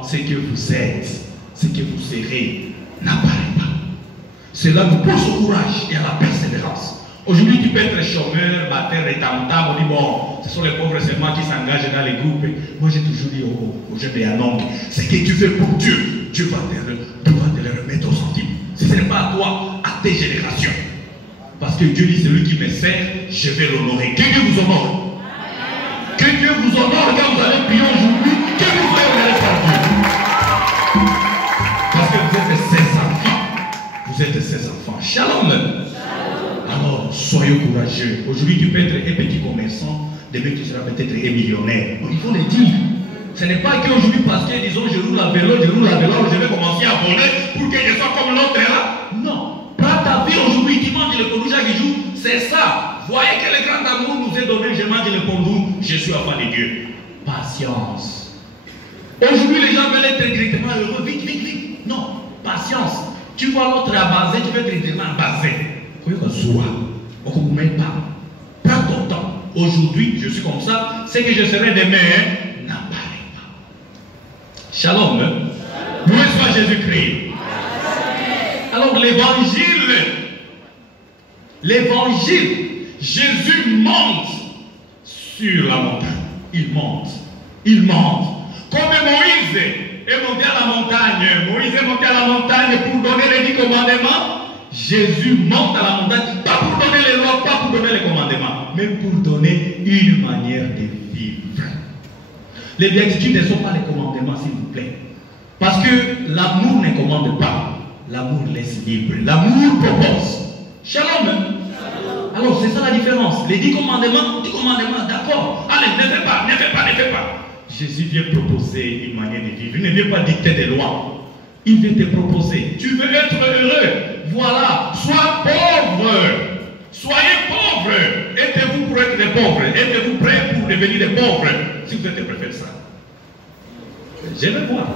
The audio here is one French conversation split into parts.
pourquoi ce que vous êtes, ce que vous serez, n'apparaît pas. Cela nous pousse au courage et à la persévérance. Aujourd'hui, tu peux être chômeur, batteur et tam-tam. On dit, bon, ce sont les pauvres seulement qui s'engagent dans les groupes. Moi, j'ai toujours dit aux jeunes et à l'homme, ce que tu fais pour Dieu, Dieu va te le remettre au centime. Si ce n'est pas à toi, à tes générations. Parce que Dieu dit, celui qui me sert, je vais l'honorer. Que Dieu vous honore. Que Dieu vous honore quand vous allez prier aujourd'hui. Que vous soyez honorés par Dieu. Parce que vous êtes ses enfants. Vous êtes ses enfants. Shalom. Alors, soyez courageux. Aujourd'hui, tu peux être un petit commerçant. Demain, tu seras peut-être un millionnaire. Donc, il faut le dire. Ce n'est pas qu'aujourd'hui, parce que, disons, je roule à vélo, je vais commencer à voler pour que je sois comme l'autre là. Non. Prends ta vie aujourd'hui, tu manges le pondou chaque jour. C'est ça. Voyez que le grand amour nous est donné. Je mange le pondou. Je suis enfant de Dieu. Patience. Aujourd'hui, les gens veulent être directement heureux. Vite, vite, vite. Non. Patience. Tu vois l'autre à baser, tu veux être directement basé. Prends ton temps. Aujourd'hui, je suis comme ça. Ce que je serai demain n'apparaît pas. Shalom. Loué soit Jésus-Christ. Alors l'évangile, Jésus monte sur la montagne. Il monte. Comme Moïse est monté à la montagne. Moïse est monté à la montagne pour donner les 10 commandements. Jésus monte à la montagne, pas pour donner les lois, pas pour donner les commandements, mais pour donner une manière de vivre. Les béatitudes ne sont pas les commandements, s'il vous plaît. Parce que l'amour ne commande pas, l'amour laisse libre, l'amour propose. Shalom. Alors c'est ça la différence. Les 10 commandements, d'accord. Allez, ne fais pas. Jésus vient proposer une manière de vivre. Il ne vient pas dicter des lois. Il vient te proposer. Tu veux être heureux. Voilà. Sois pauvre. Soyez pauvre. Êtes-vous pour être des pauvres? Êtes-vous prêts pour devenir des pauvres? Si vous êtes prêts à faire ça. Je vais voir.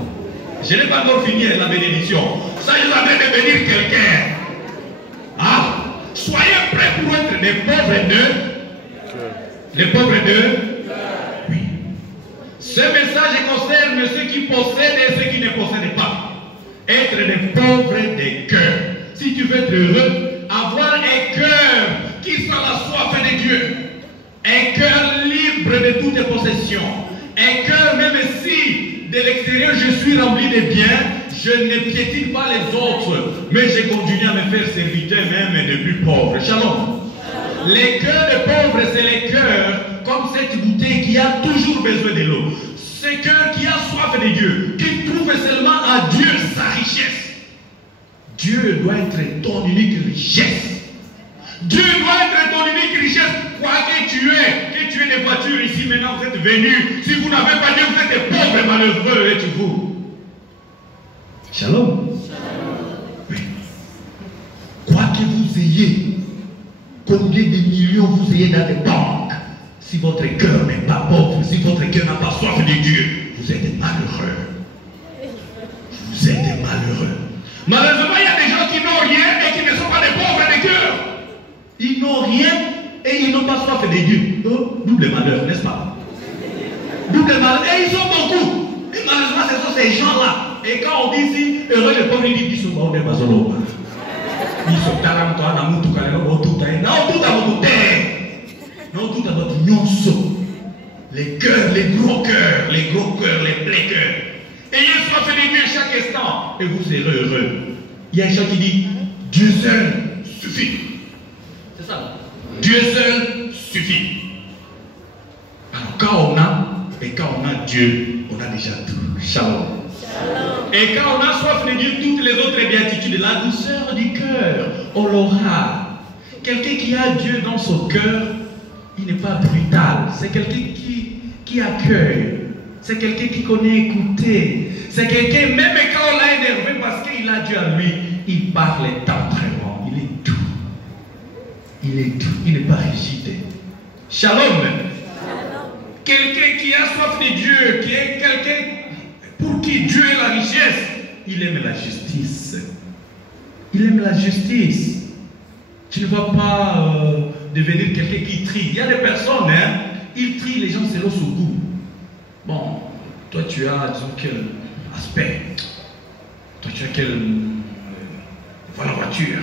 Je n'ai pas encore fini la bénédiction. Ça, je vais devenir quelqu'un. Ah. Soyez prêts pour être des pauvres de. Les pauvres de. Oui. Ce message concerne ceux qui possèdent et ceux qui ne possèdent pas. Être des pauvres de cœur. Si tu veux être heureux, avoir un cœur qui soit la soif de Dieu. Un cœur libre de toutes tes possessions. Un cœur, même si de l'extérieur je suis rempli de biens, je ne piétine pas les autres, mais je continue à me faire serviteur même de plus pauvres. Shalom. Les cœurs de pauvres, c'est les cœurs comme cette bouteille qui a toujours besoin de l'eau. Ce cœur qui a soif de Dieu, qui trouve seulement à Dieu sa richesse. Dieu doit être ton unique richesse. Dieu doit être ton unique richesse. Quoi que tu aies des voitures ici, maintenant vous êtes venus. Si vous n'avez pas Dieu, vous êtes des pauvres et malheureux, êtes-vous. Shalom. Oui. Quoi que vous ayez, combien de millions vous ayez dans les banques, si votre cœur n'est pas pauvre, si votre cœur n'a pas soif de Dieu, vous êtes malheureux. Vous êtes malheureux. Malheureusement, il y a des gens qui n'ont rien et qui ne sont pas des pauvres de cœur. Ils n'ont rien et ils n'ont pas soif de Dieu. Oh, double malheur, n'est-ce pas? Double malheur. Et ils sont beaucoup. Et malheureusement, ce sont ces gens-là. Et quand on dit ici, heureux les pauvres, ils disent qu'ils sont morts de Mazolo. Ils sont talents, toi, dans tout cas, non, tout à votre terre. Non, tout à votre nyonso. Les cœurs, les gros cœurs, les vrais cœurs. Ayez soif de Dieu chaque instant et vous serez heureux. Il y a un chant qui dit Dieu seul suffit. C'est ça. Dieu seul suffit. Alors quand on a Dieu, on a déjà tout. Shalom. Et quand on a soif de Dieu, toutes les autres béatitudes, la douceur du cœur, on l'aura. Quelqu'un qui a Dieu dans son cœur, il n'est pas brutal. C'est quelqu'un qui accueille. C'est quelqu'un qui connaît écouter. C'est quelqu'un, même quand on l'a énervé parce qu'il a Dieu à lui, il parle tendrement. Il est doux. Il n'est pas rigide. Shalom. Quelqu'un qui a soif de Dieu, qui est quelqu'un pour qui Dieu est la richesse, il aime la justice. Il aime la justice. Tu ne vas pas devenir quelqu'un qui trie. Il y a des personnes, ils trient les gens selon son goût. Bon, toi tu as, disons que, aspect. Toi, tu as quelle voiture?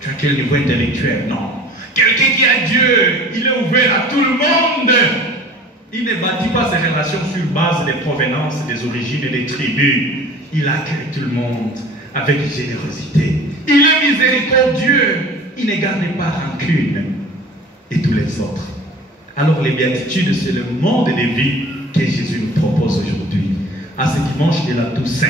Tu as quel niveau intellectuel? Non. Quelqu'un qui a Dieu, il est ouvert à tout le monde. Il ne bâtit pas ses relations sur base des provenances, des origines et des tribus. Il accueille tout le monde avec générosité. Il est miséricordieux. Il ne garde pas rancune. Et tous les autres. Alors les béatitudes, c'est le monde de vie que Jésus nous propose aujourd'hui. À ce dimanche de la Toussaint,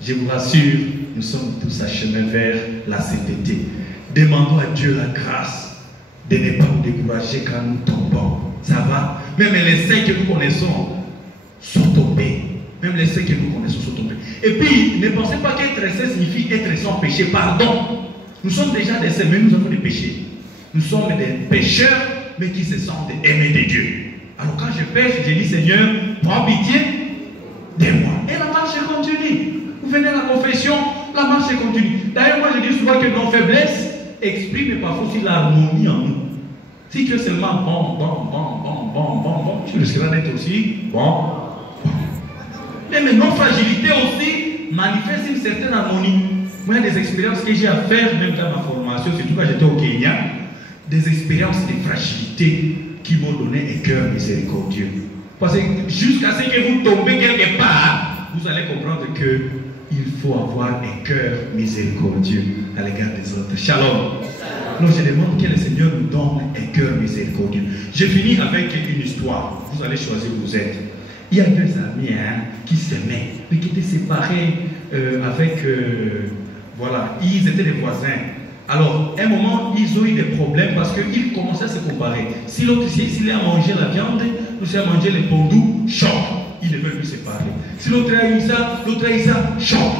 je vous rassure, nous sommes tous à chemin vers la sainteté. Demandons à Dieu la grâce de ne pas nous décourager quand nous tombons. Ça va? Même les saints que nous connaissons sont tombés. Même les saints que nous connaissons sont tombés. Et puis, ne pensez pas qu'être saint signifie être sans péché. Pardon. Nous sommes déjà des saints, mais nous avons des péchés. Nous sommes des pécheurs, mais qui se sentent aimés de Dieu. Alors quand je pêche, je dis Seigneur, prends pitié de moi. Et la marche continue. Vous venez à la confession, la marche continue. D'ailleurs, moi je dis souvent que nos faiblesses expriment parfois aussi l'harmonie en nous. Si tu es seulement bon, tu risqueras d'être aussi bon. Mais nos fragilités aussi manifestent une certaine harmonie. Moi, il y a des expériences que j'ai à faire, même dans ma formation, surtout quand j'étais au Kenya, des expériences de fragilité qui m'ont donné un cœur miséricordieux. Parce que jusqu'à ce que vous tombez quelque part, vous allez comprendre qu'il faut avoir un cœur miséricordieux à l'égard des autres. Shalom. Alors je demande que le Seigneur nous donne un cœur miséricordieux. Je finis avec une histoire. Vous allez choisir où vous êtes. Il y a deux amis qui s'aimaient, mais qui étaient séparés voilà, ils étaient des voisins. Alors, à un moment, ils ont eu des problèmes parce qu'ils commençaient à se comparer. Si l'autre, s'il a mangé la viande, l'autre a mangé les pondous, choc. Ils ne veulent plus se séparer. Si l'autre a eu ça, l'autre a eu ça, choc.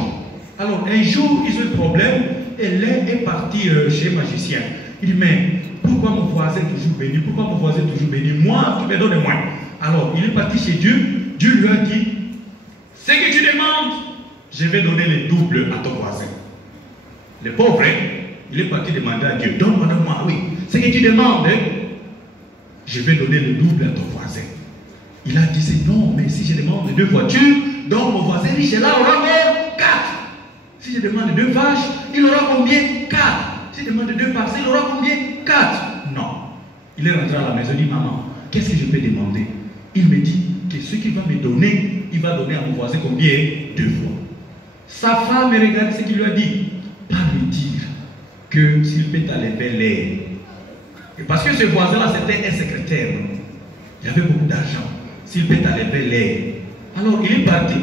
Alors, un jour, ils ont eu un problème et l'un est parti chez un magicien. Il dit, mais pourquoi mon voisin est toujours béni? Pourquoi mon voisin est toujours béni? Moi, tu me donnes moins. Alors, il est parti chez Dieu. Dieu lui a dit, ce que tu demandes, je vais donner le double à ton voisin. Le pauvre, il est parti demander à Dieu, donne-moi, oui. Ce que tu demandes, je vais donner le double à ton voisin. Il a dit, non, mais si je demande 2 voitures, donc mon voisin riche là aura 4. Si je demande 2 vaches, il aura combien? 4. Si je demande 2 parcelles, il aura combien? 4. Non. Il est rentré à la maison, il dit, maman, qu'est-ce que je peux demander? Il me dit que ce qu'il va me donner, il va donner à mon voisin combien? 2 fois. Sa femme regarde ce qu'il lui a dit. Pas lui dire que s'il peut t'enlever l'air. Et parce que ce voisin-là, c'était un secrétaire. Il avait beaucoup d'argent. S'il peut t'enlever l'air. Alors, il est parti.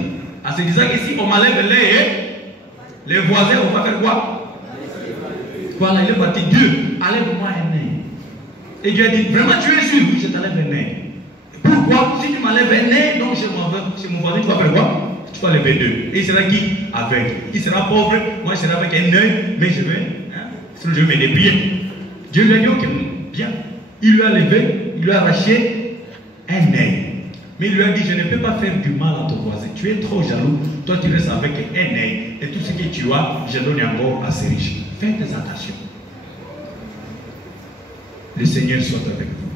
En se disant que si on m'enlève l'air, les voisins vont faire quoi? Voilà, il est parti. Dieu, enlève-moi un nez. Et Dieu a dit, vraiment tu es sûr? Oui, je t'enlève un nez. Pourquoi? Si tu m'enlèves un nez, donc chez mon voisin, tu vas faire quoi? Tu vas lever 2. Et il sera qui? Aveugle. Il sera pauvre, moi je serai avec un œil, mais je vais, sinon je vais me débrouiller. Dieu lui a dit, ok, bien. Il lui a levé, il lui a arraché un œil. Mais il lui a dit, je ne peux pas faire du mal à ton voisin. Tu es trop jaloux. Toi, tu restes avec un œil. Et tout ce que tu as, je donne encore à ces riches. Faites attention. Le Seigneur soit avec vous.